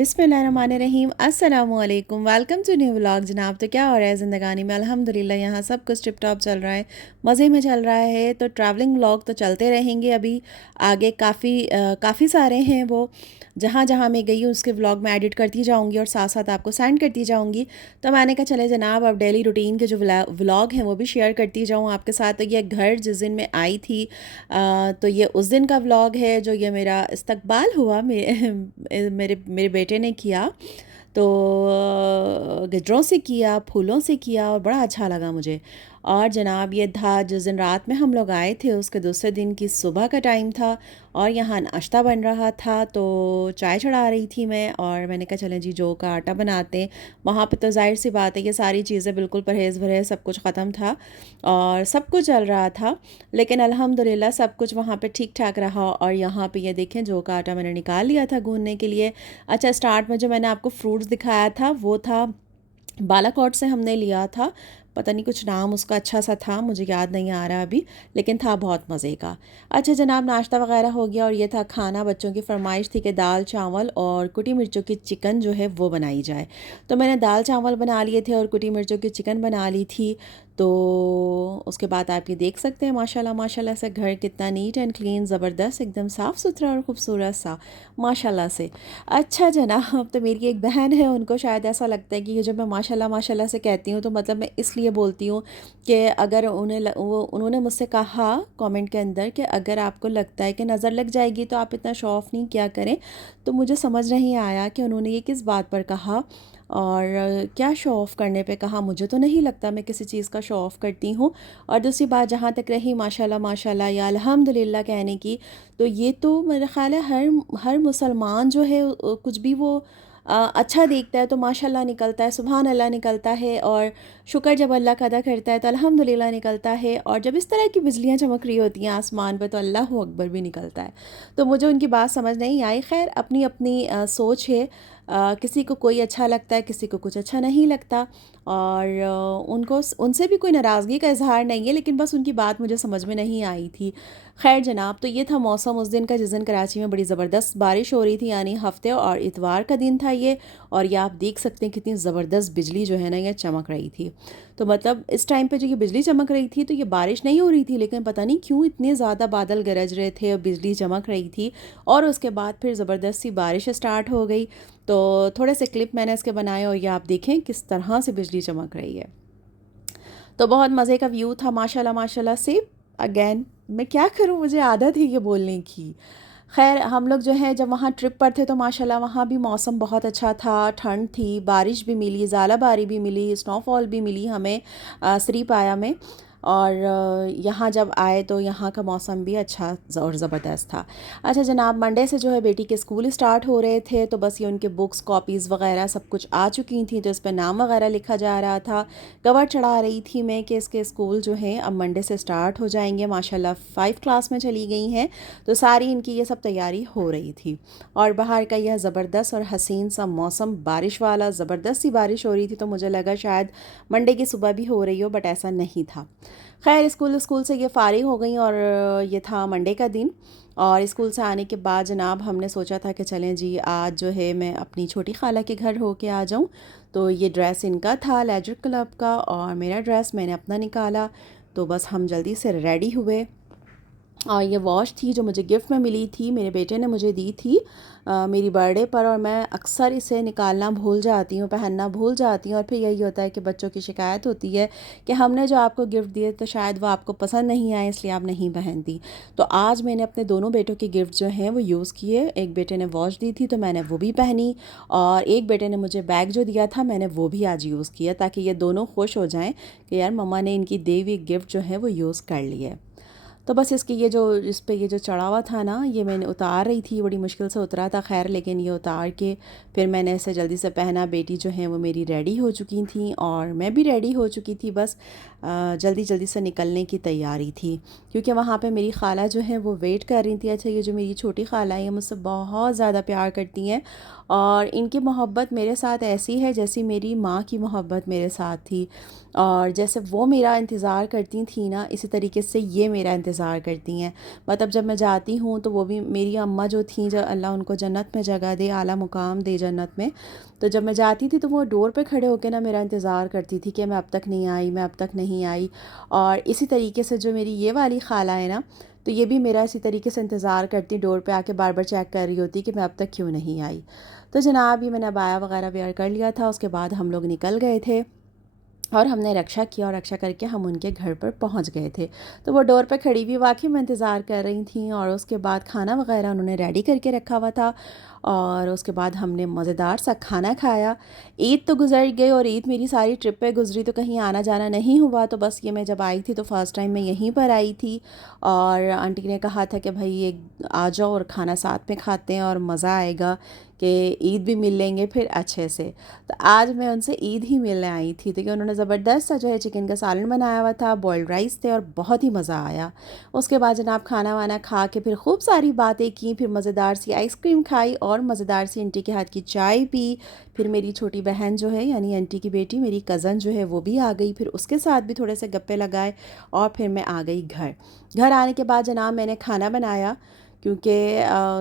बिस्मिल्लाहिर्रहमानिर्रहीम अस्सलामुअलैकुम welcome to new vlog जनाब। तो क्या हो रहा है ज़िंदगानी में? अल्हम्दुलिल्लाह यहाँ सब कुछ टिप टॉप चल रहा है, मज़े में चल रहा है। तो ट्रैवलिंग व्लॉग तो चलते रहेंगे अभी आगे। काफ़ी सारे हैं वो, जहाँ जहाँ मैं गई हूँ उसके व्लॉग मैं एडिट करती जाऊँगी और साथ साथ आपको सेंड करती जाऊँगी। तो मैंने कहा चले जनाब अब डेली रूटीन के जो व्लॉग हैं वो भी शेयर करती जाऊँ आपके साथ। तो ये घर जिस दिन मैं आई थी तो ये उस दिन का व्लॉग है जो ये मेरा इस्तकबाल हुआ मेरे मेरे बेटे ने किया। तो गजरों से किया, फूलों से किया और बड़ा अच्छा लगा मुझे। और जनाब ये था जिस दिन रात में हम लोग आए थे उसके दूसरे दिन की सुबह का टाइम था और यहाँ नाश्ता बन रहा था। तो चाय चढ़ा रही थी मैं और मैंने कहा चलें जी जौ का आटा बनाते हैं। वहाँ पे तो जाहिर सी बात है ये सारी चीज़ें बिल्कुल परहेज़ वरहेज़ सब कुछ ख़त्म था और सब कुछ चल रहा था, लेकिन अल्हम्दुलिल्लाह सब कुछ वहाँ पे ठीक ठाक रहा। और यहाँ पे ये देखें जौ का आटा मैंने निकाल लिया था गूंदने के लिए। अच्छा, स्टार्ट में जो मैंने आपको फ्रूट्स दिखाया था वो था बालाकोट से हमने लिया था। पता नहीं कुछ नाम उसका अच्छा सा था, मुझे याद नहीं आ रहा अभी, लेकिन था बहुत मज़े का। अच्छा जनाब, नाश्ता वगैरह हो गया और ये था खाना। बच्चों की फरमाइश थी कि दाल चावल और कुटी मिर्चों की चिकन जो है वो बनाई जाए। तो मैंने दाल चावल बना लिए थे और कुटी मिर्चों की चिकन बना ली थी। तो उसके बाद आप ये देख सकते हैं माशाल्लाह माशाल्लाह से घर कितना नीट एंड क्लीन, ज़बरदस्त, एकदम साफ़ सुथरा और ख़ूबसूरत सा माशाल्लाह से। अच्छा जनाब, तो मेरी एक बहन है, उनको शायद ऐसा लगता है कि ये जब मैं माशाल्लाह माशाल्लाह से कहती हूँ तो मतलब मैं इसलिए बोलती हूँ कि अगर उन्होंने मुझसे कहा कमेंट के अंदर कि अगर आपको लगता है कि नज़र लग जाएगी तो आप इतना शो ऑफ़ नहीं किया करें। तो मुझे समझ नहीं आया कि उन्होंने ये किस बात पर कहा और क्या शो ऑफ़ करने पे कहा। मुझे तो नहीं लगता मैं किसी चीज़ का शो ऑफ़ करती हूँ। और दूसरी बात जहाँ तक रही माशाल्लाह माशाल्लाह या अल्हम्दुलिल्लाह कहने की, तो ये तो मेरा ख़्याल है हर मुसलमान जो है कुछ भी वो अच्छा देखता है तो माशाल्लाह निकलता है, सुभान अल्लाह निकलता है। और शुक्र जब अल्लाह का अदा करता है तो अल्हम्दुलिल्लाह निकलता है। और जब इस तरह की बिजलियाँ चमक रही होती हैं आसमान पर तो अल्लाह अकबर भी निकलता है। तो मुझे उनकी बात समझ नहीं आई। खैर अपनी अपनी सोच है। किसी को कोई अच्छा लगता है, किसी को कुछ अच्छा नहीं लगता। और उनको उनसे भी कोई नाराज़गी का इजहार नहीं है, लेकिन बस उनकी बात मुझे समझ में नहीं आई थी। खैर जनाब, तो ये था मौसम उस दिन का जिस दिन कराची में बड़ी ज़बरदस्त बारिश हो रही थी, यानी हफ्ते और इतवार का दिन था ये। और ये आप देख सकते हैं कितनी ज़बरदस्त बिजली जो है ना ये चमक रही थी। तो मतलब इस टाइम पे जो ये बिजली चमक रही थी तो ये बारिश नहीं हो रही थी, लेकिन पता नहीं क्यों इतने ज़्यादा बादल गरज रहे थे और बिजली चमक रही थी। और उसके बाद फिर ज़बरदस्त सी बारिश स्टार्ट हो गई। तो थोड़े से क्लिप मैंने इसके बनाए और ये आप देखें किस तरह से बिजली चमक रही है। तो बहुत मज़े का व्यू था माशाल्लाह माशाल्लाह से। अगेन मैं क्या करूँ, मुझे आदत है ये बोलने की। खैर हम लोग जो है जब वहाँ ट्रिप पर थे तो माशाल्लाह वहाँ भी मौसम बहुत अच्छा था, ठंड थी, बारिश भी मिली, ज़ालाबारी भी मिली, स्नोफॉल भी मिली हमें श्री पाया में। और यहाँ जब आए तो यहाँ का मौसम भी अच्छा और ज़बरदस्त था। अच्छा जनाब, मंडे से जो है बेटी के स्कूल स्टार्ट हो रहे थे तो बस ये उनके बुक्स कॉपीज़ वगैरह सब कुछ आ चुकी थी, तो इस पर नाम वगैरह लिखा जा रहा था। कवर चढ़ा रही थी मैं कि इसके स्कूल जो हैं अब मंडे से स्टार्ट हो जाएंगे। माशाल्लाह 5 क्लास में चली गई हैं, तो सारी इनकी ये सब तैयारी हो रही थी। और बाहर का यह ज़बरदस्त और हसीन सा मौसम, बारिश वाला, ज़बरदस्त सी बारिश हो रही थी। तो मुझे लगा शायद मंडे की सुबह भी हो रही हो, बट ऐसा नहीं था। खैर स्कूल से ये फ़ारिग हो गई और ये था मंडे का दिन। और स्कूल से आने के बाद जनाब हमने सोचा था कि चलें जी आज जो है मैं अपनी छोटी खाला के घर होके आ जाऊं। तो ये ड्रेस इनका था लेजर क्लब का और मेरा ड्रेस मैंने अपना निकाला। तो बस हम जल्दी से रेडी हुए। और ये वॉच थी जो मुझे गिफ्ट में मिली थी, मेरे बेटे ने मुझे दी थी मेरी बर्थडे पर। और मैं अक्सर इसे निकालना भूल जाती हूँ, पहनना भूल जाती हूँ। और फिर यही होता है कि बच्चों की शिकायत होती है कि हमने जो आपको गिफ्ट दिए तो शायद वो आपको पसंद नहीं आए इसलिए आप नहीं पहनती। तो आज मैंने अपने दोनों बेटों के गिफ्ट जो हैं वो यूज़ किए। एक बेटे ने वॉच दी थी तो मैंने वो भी पहनी, और एक बेटे ने मुझे बैग जो दिया था मैंने वो भी आज यूज़ किया, ताकि ये दोनों खुश हो जाएँ कि यार मम्मा ने इनकी दी हुई गिफ्ट जो है वो यूज़ कर ली है। तो बस इसकी ये जो इस पे ये जो चढ़ावा था ना ये मैंने उतार रही थी, बड़ी मुश्किल से उतरा था खैर, लेकिन ये उतार के फिर मैंने इसे जल्दी से पहना। बेटी जो है वो मेरी रेडी हो चुकी थी और मैं भी रेडी हो चुकी थी। बस जल्दी जल्दी से निकलने की तैयारी थी, क्योंकि वहाँ पे मेरी खाला जो है वो वेट कर रही थी। अच्छा, ये जो मेरी छोटी खाला है ये मुझसे बहुत ज़्यादा प्यार करती हैं और इनकी मोहब्बत मेरे साथ ऐसी है जैसी मेरी माँ की मोहब्बत मेरे साथ थी। और जैसे वो मेरा इंतज़ार करती थी ना, इसी तरीके से ये मेरा इंतज़ार करती हैं। मतलब जब मैं जाती हूँ तो वो भी, मेरी अम्मा जो थी, जो अल्लाह उनको जन्नत में जगह दे, आला मुकाम दे जन्नत में, तो जब मैं जाती थी तो वो डोर पे खड़े होकर ना मेरा इंतज़ार करती थी कि मैं अब तक नहीं आई, मैं अब तक नहीं आई। और इसी तरीके से जो मेरी ये वाली खाला है ना, तो ये भी मेरा इसी तरीके से इंतज़ार करती, डोर पे आके बार बार चेक कर रही होती कि मैं अब तक क्यों नहीं आई। तो जनाब, ये मैंने अबाया वगैरह वेयर कर लिया था। उसके बाद हम लोग निकल गए थे और हमने रक्षा किया और रक्षा करके हम उनके घर पर पहुंच गए थे। तो वो डोर पे खड़ी हुई वाकई में इंतज़ार कर रही थी और उसके बाद खाना वगैरह उन्होंने रेडी करके रखा हुआ था और उसके बाद हमने मज़ेदार सा खाना खाया। ईद तो गुजर गई और ईद मेरी सारी ट्रिप पे गुजरी, तो कहीं आना जाना नहीं हुआ। तो बस ये मैं जब आई थी तो फ़र्स्ट टाइम मैं यहीं पर आई थी और आंटी ने कहा था कि भाई ये आ जाओ और खाना साथ में खाते हैं और मज़ा आएगा कि ईद भी मिल लेंगे फिर अच्छे से। तो आज मैं उनसे ईद ही मिलने आई थी, क्योंकि उन्होंने ज़बरदस्त सा जो है चिकन का सालन बनाया हुआ था, बॉयल्ड राइस थे और बहुत ही मज़ा आया। उसके बाद जनाब खाना वाना खा के फिर खूब सारी बातें की, फिर मज़ेदार सी आइसक्रीम खाई और मज़ेदार सी आंटी के हाथ की चाय पी। फिर मेरी छोटी बहन जो है, यानी आंटी की बेटी, मेरी कज़न जो है वो भी आ गई, फिर उसके साथ भी थोड़े से गप्पे लगाए और फिर मैं आ गई घर। घर आने के बाद जनाब मैंने खाना बनाया, क्योंकि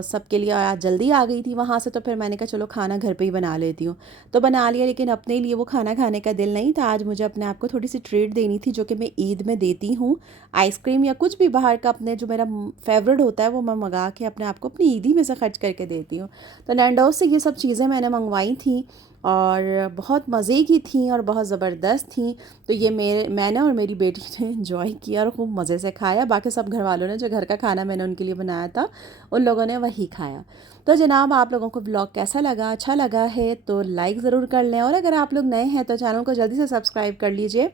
सबके लिए आज जल्दी आ गई थी वहाँ से, तो फिर मैंने कहा चलो खाना घर पे ही बना लेती हूँ। तो बना लिया, लेकिन अपने लिए वो खाना खाने का दिल नहीं था। आज मुझे अपने आप को थोड़ी सी ट्रीट देनी थी, जो कि मैं ईद में देती हूँ। आइसक्रीम या कुछ भी बाहर का अपने जो मेरा फेवरेट होता है वो मैं मंगा के अपने आप को अपनी ईद ही में से खर्च करके देती हूँ। तो नैंडोज से ये सब चीज़ें मैंने मंगवाई थी और बहुत मज़े की थी और बहुत ज़बरदस्त थी। तो ये मैंने और मेरी बेटी ने इन्जॉय किया और खूब मज़े से खाया। बाकी सब घर वालों ने, जो घर का खाना मैंने उनके लिए बनाया था, उन लोगों ने वही खाया। तो जनाब, आप लोगों को ब्लॉग कैसा लगा? अच्छा लगा है तो लाइक ज़रूर कर लें और अगर आप लोग नए हैं तो चैनल को जल्दी से सब्सक्राइब कर लीजिए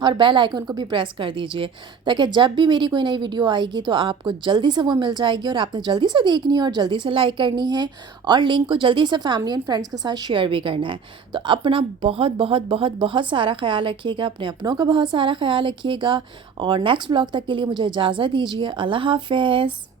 और बेल आइकन को भी प्रेस कर दीजिए, ताकि जब भी मेरी कोई नई वीडियो आएगी तो आपको जल्दी से वो मिल जाएगी और आपने जल्दी से देखनी है और जल्दी से लाइक करनी है और लिंक को जल्दी से फैमिली एंड फ्रेंड्स के साथ शेयर भी करना है। तो अपना बहुत बहुत बहुत बहुत सारा ख्याल रखिएगा, अपने अपनों का बहुत सारा ख्याल रखिएगा और नेक्स्ट ब्लॉग तक के लिए मुझे इजाज़त दीजिए। अल्लाह हाफ़िज़।